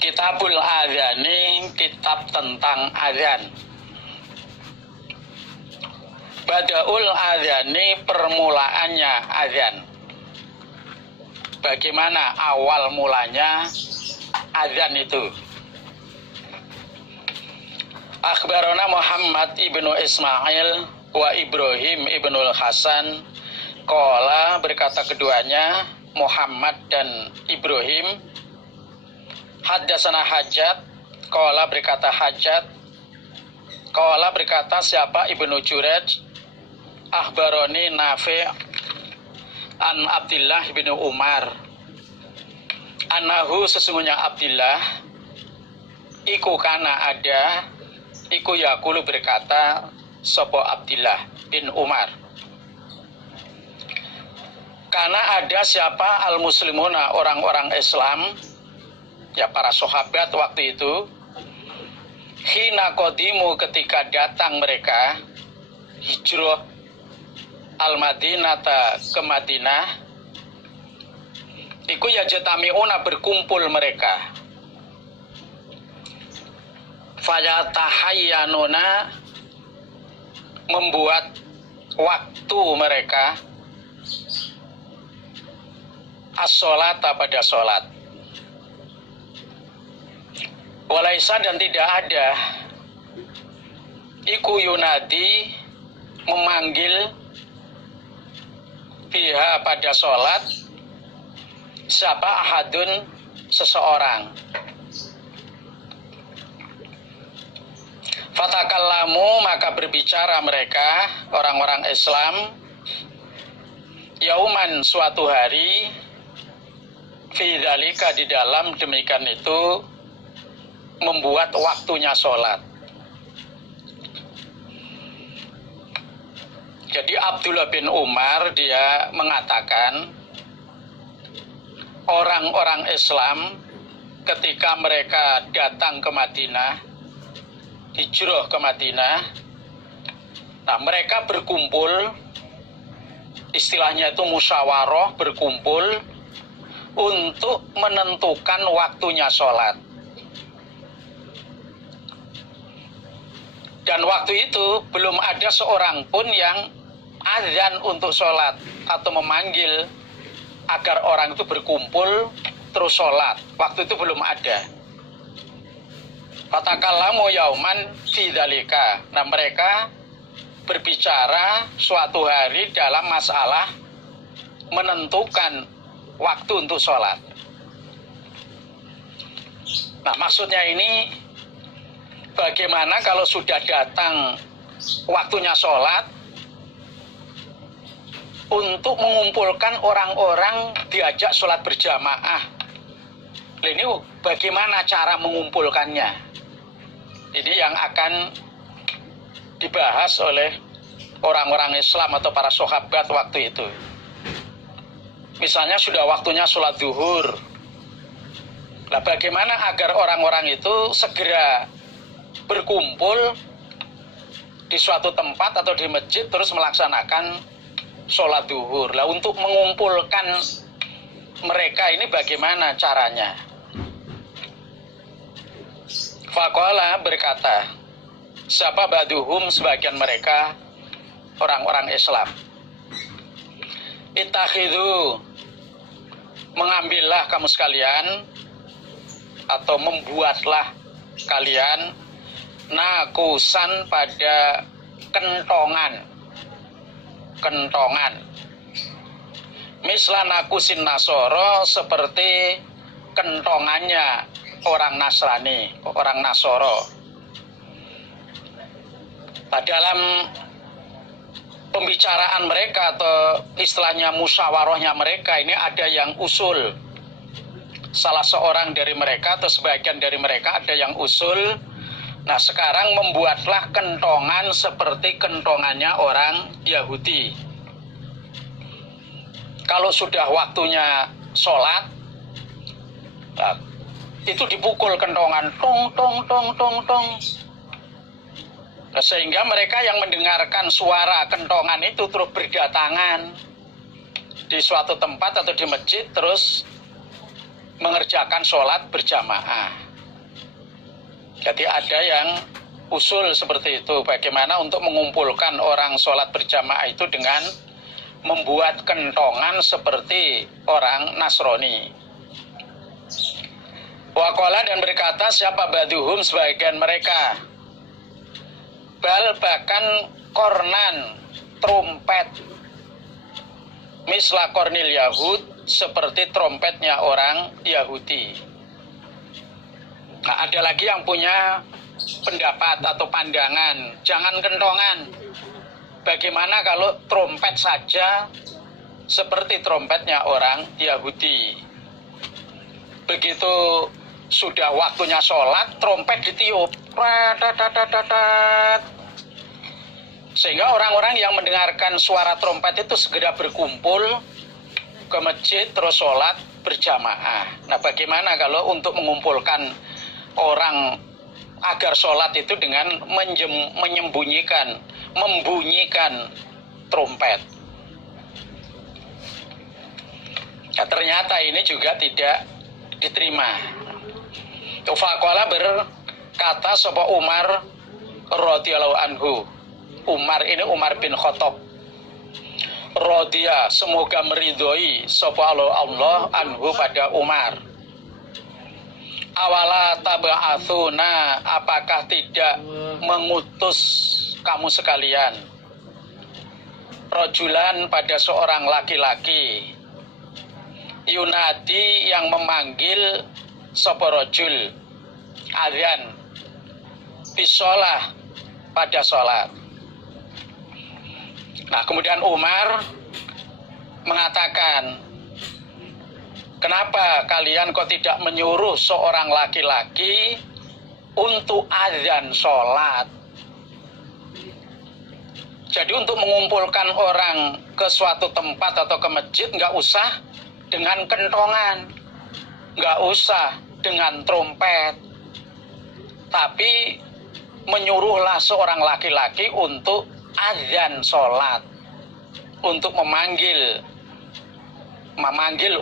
Kitabul Adzani, kitab tentang azan. Badaul Adzani, permulaannya azan. Bagaimana awal mulanya azan itu? Akhbarana Muhammad ibnu Ismail wa Ibrahim ibnu Hasan. Qala, berkata keduanya, Muhammad dan Ibrahim. Haddatsana Hajjat. Qala, berkata Hajjat. Qala, berkata siapa? Ibnu Jurayj. Akhbaroni Nafi' an Abdillah bin Umar. Anahu, sesungguhnya Abdillah, iku kana ada, iku yakulu, berkata sopo Abdillah bin Umar. Karena ada siapa al-muslimuna, orang-orang Islam, ya para sahabat waktu itu, hina qadimu, ketika datang mereka hijrah al-Madinata, ke Madinah, iku yajtami'una, berkumpul mereka, fayatahayyanuna, membuat waktu mereka as-sholata, pada sholat. Walaisa, dan tidak ada, iku yunadi, memanggil, biha, pada sholat, siapa? Ahadun, seseorang. Fatakallamu, maka berbicara mereka, orang-orang Islam, yauman, suatu hari, fi dzalika, di dalam demikian itu, membuat waktunya sholat. Jadi Abdullah bin Umar, dia mengatakan orang-orang Islam ketika mereka datang ke Madinah, hijrah ke Madinah, nah mereka berkumpul, istilahnya itu musyawarah, berkumpul untuk menentukan waktunya sholat. Dan waktu itu belum ada seorang pun yang azan untuk sholat atau memanggil agar orang itu berkumpul terus sholat. Waktu itu belum ada. Fatakallamu yauman fi dzalika. Nah, mereka berbicara suatu hari dalam masalah menentukan waktu untuk sholat. Nah, maksudnya ini, bagaimana kalau sudah datang waktunya sholat, untuk mengumpulkan orang-orang diajak sholat berjamaah. Ini bagaimana cara mengumpulkannya? Ini yang akan dibahas oleh orang-orang Islam atau para sahabat waktu itu. Misalnya sudah waktunya sholat zuhur. Nah, bagaimana agar orang-orang itu segera berkumpul di suatu tempat atau di masjid terus melaksanakan sholat zuhur. Lah, untuk mengumpulkan mereka ini bagaimana caranya? Faqala, berkata siapa? Baduhum, sebagian mereka, orang-orang Islam. Ittakhidhu, mengambillah kamu sekalian, atau membuatlah kalian, nakusan, pada kentongan. Misla nakusin Nasoro, seperti kentongannya orang Nasrani, orang Nasoro. Dalam pembicaraan mereka atau istilahnya musyawarahnya mereka, ini ada yang usul. Salah seorang dari mereka atau sebagian dari mereka ada yang usul. Nah, sekarang membuatlah kentongan seperti kentongannya orang Yahudi. Kalau sudah waktunya sholat, nah, itu dipukul kentongan, tong tong tong tong tong. Nah, sehingga mereka yang mendengarkan suara kentongan itu terus berdatangan di suatu tempat atau di masjid, terus mengerjakan sholat berjamaah. Jadi ada yang usul seperti itu, bagaimana untuk mengumpulkan orang sholat berjamaah itu dengan membuat kentongan seperti orang Nasrani. Waqala, dan berkata siapa baduhum sebagian mereka, bal bahkan kornan trompet, misla kornil Yahud, seperti trompetnya orang Yahudi. Nah, ada lagi yang punya pendapat atau pandangan, jangan kentongan. Bagaimana kalau trompet saja seperti trompetnya orang Yahudi? Begitu sudah waktunya sholat, trompet ditiup, sehingga orang-orang yang mendengarkan suara trompet itu segera berkumpul ke masjid terus sholat berjamaah. Nah, bagaimana kalau untuk mengumpulkan orang agar sholat itu dengan membunyikan trompet? Nah, ternyata ini juga tidak diterima. Faqala, berkata sapa Umar radhiyallahu anhu. Umar ini Umar bin Khattab. Radhiya, semoga meridhoi sapa Allah anhu pada Umar. Awala taba'atsuna, apakah tidak mengutus kamu sekalian rajulan pada seorang laki-laki, yunadi yang memanggil sapa rajul, azan bisolah pada sholat. Nah, kemudian Umar mengatakan, kenapa kalian kok tidak menyuruh seorang laki-laki untuk azan sholat? Jadi untuk mengumpulkan orang ke suatu tempat atau ke masjid nggak usah dengan kentongan, nggak usah dengan trompet, tapi menyuruhlah seorang laki-laki untuk azan sholat, untuk memanggil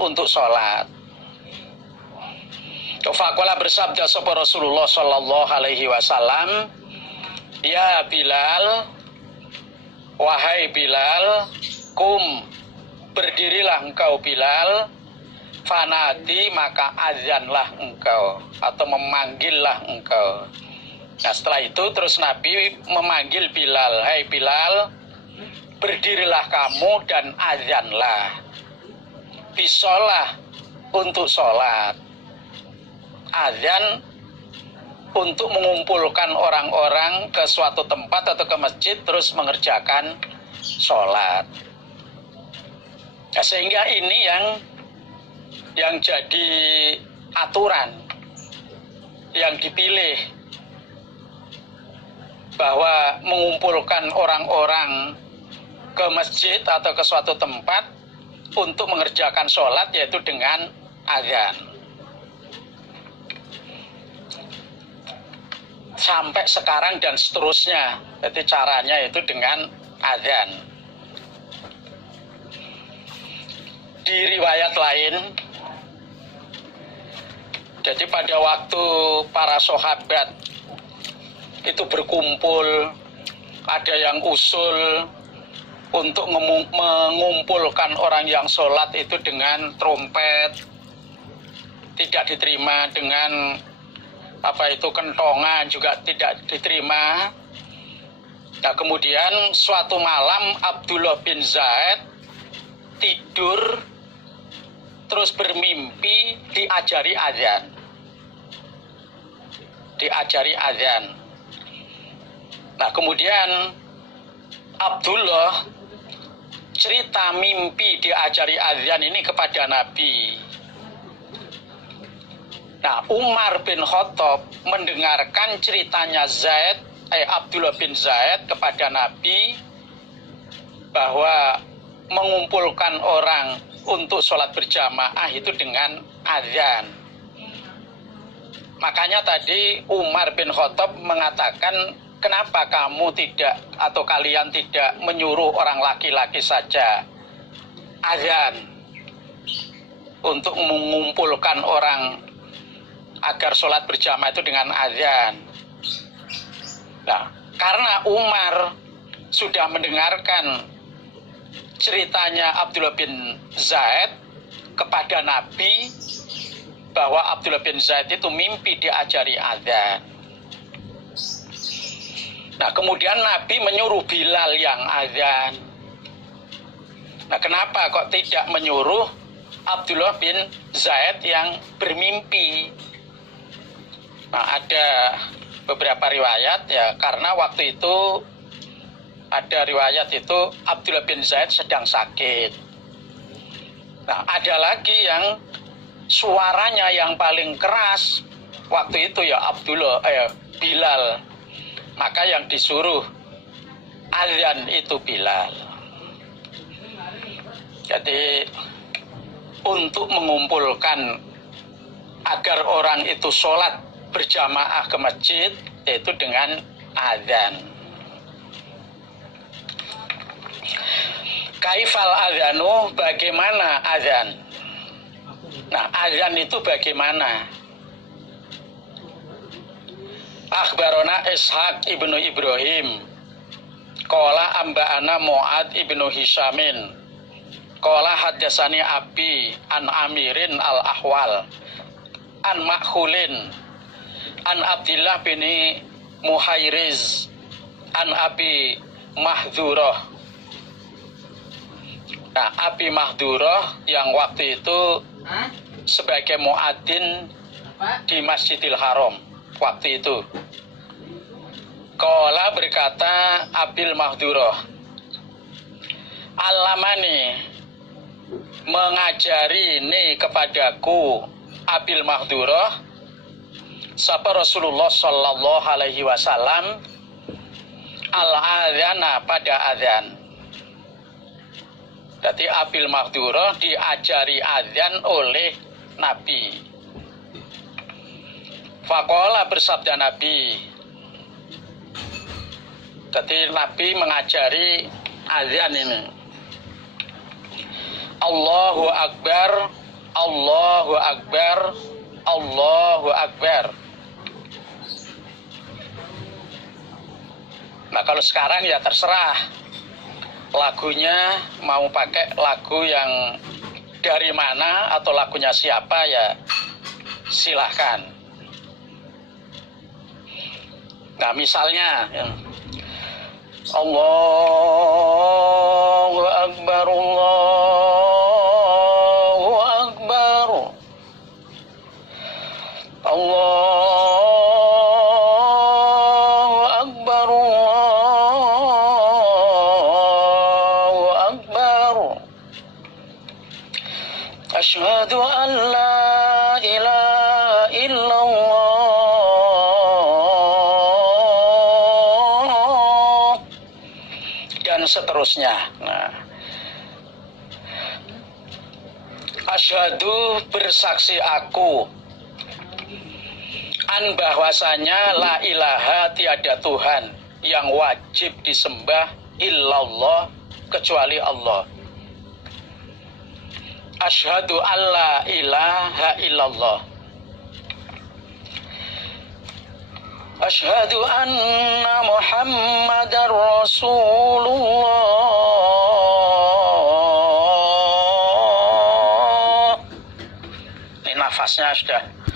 untuk sholat. Faqala, bersabda sapa Rasulullah sallallahu alaihi wasallam, ya Bilal, wahai Bilal, kum, berdirilah engkau Bilal, fanadi, maka azanlah engkau atau memanggillah engkau. Nah, setelah itu terus Nabi memanggil Bilal, hai Bilal, berdirilah kamu dan azanlah. Bisolah, untuk sholat. Azan untuk mengumpulkan orang-orang ke suatu tempat atau ke masjid terus mengerjakan sholat. Nah, sehingga ini yang jadi aturan yang dipilih, bahwa mengumpulkan orang-orang ke masjid atau ke suatu tempat untuk mengerjakan sholat yaitu dengan azan. Sampai sekarang dan seterusnya, jadi caranya itu dengan azan. Di riwayat lain, jadi pada waktu para sahabat itu berkumpul, ada yang usul untuk mengumpulkan orang yang sholat itu dengan trompet, tidak diterima, dengan kentongan juga tidak diterima. Nah, kemudian suatu malam Abdullah bin Zaid tidur terus bermimpi diajari azan. Nah, kemudian Abdullah cerita mimpi diajari azan ini kepada Nabi. Nah, Umar bin Khattab mendengarkan ceritanya Abdullah bin Zaid kepada Nabi bahwa mengumpulkan orang untuk sholat berjamaah itu dengan azan. Makanya tadi Umar bin Khattab mengatakan, kenapa kamu tidak atau kalian tidak menyuruh orang laki-laki saja azan untuk mengumpulkan orang agar sholat berjamaah itu dengan azan. Nah, karena Umar sudah mendengarkan ceritanya Abdullah bin Zaid kepada Nabi bahwa Abdullah bin Zaid itu mimpi diajari azan. Nah, kemudian Nabi menyuruh Bilal yang azan. Nah, kenapa kok tidak menyuruh Abdullah bin Zaid yang bermimpi? Nah, ada beberapa riwayat ya, karena waktu itu ada riwayat itu Abdullah bin Zaid sedang sakit. Nah, ada lagi yang suaranya yang paling keras waktu itu ya Bilal. Maka yang disuruh azan itu Bilal. Jadi untuk mengumpulkan agar orang itu sholat berjamaah ke masjid, yaitu dengan azan. Kaifal azanu, bagaimana azan? Nah, azan itu bagaimana? Akhbarona Ishaq ibnu Ibrahim qala amba'ana Mu'ad ibnu Hishamin qala haddatsani Abi an Amirin al-Ahwal an Makhulin an Abdillah bin Muhairiz an Abi Mahdurah. Nah, Abi Mahdurah yang waktu itu sebagai muadzin di Masjidil Haram waktu itu. Qala berkata Abil Mahdurah, Alamani, mengajari ini kepadaku Abil Mahdurah sapa Rasulullah sallallahu alaihi wasallam al-adzana, pada adzan. Jadi Abil Mahdurah diajari adzan oleh Nabi. Faqala, bersabda Nabi. Jadi Nabi mengajari azan ini. Allahu Akbar, Allahu Akbar, Allahu Akbar. Nah, kalau sekarang ya terserah. Lagunya mau pakai lagu yang dari mana atau lagunya siapa ya silahkan. Nah, misalnya ya. Allahu Akbar, Allahu Akbar, Allahu Akbar, Allahu Akbar. Asyhadu an la ilaha illallah dan seterusnya. Nah, asyhadu, bersaksi aku, an bahwasanya la ilaha, tiada Tuhan yang wajib disembah illallah, kecuali Allah. Asyhadu an la ilaha illallah. Asyhadu anna Muhammadar Rasulullah. Ini nafasnya sudah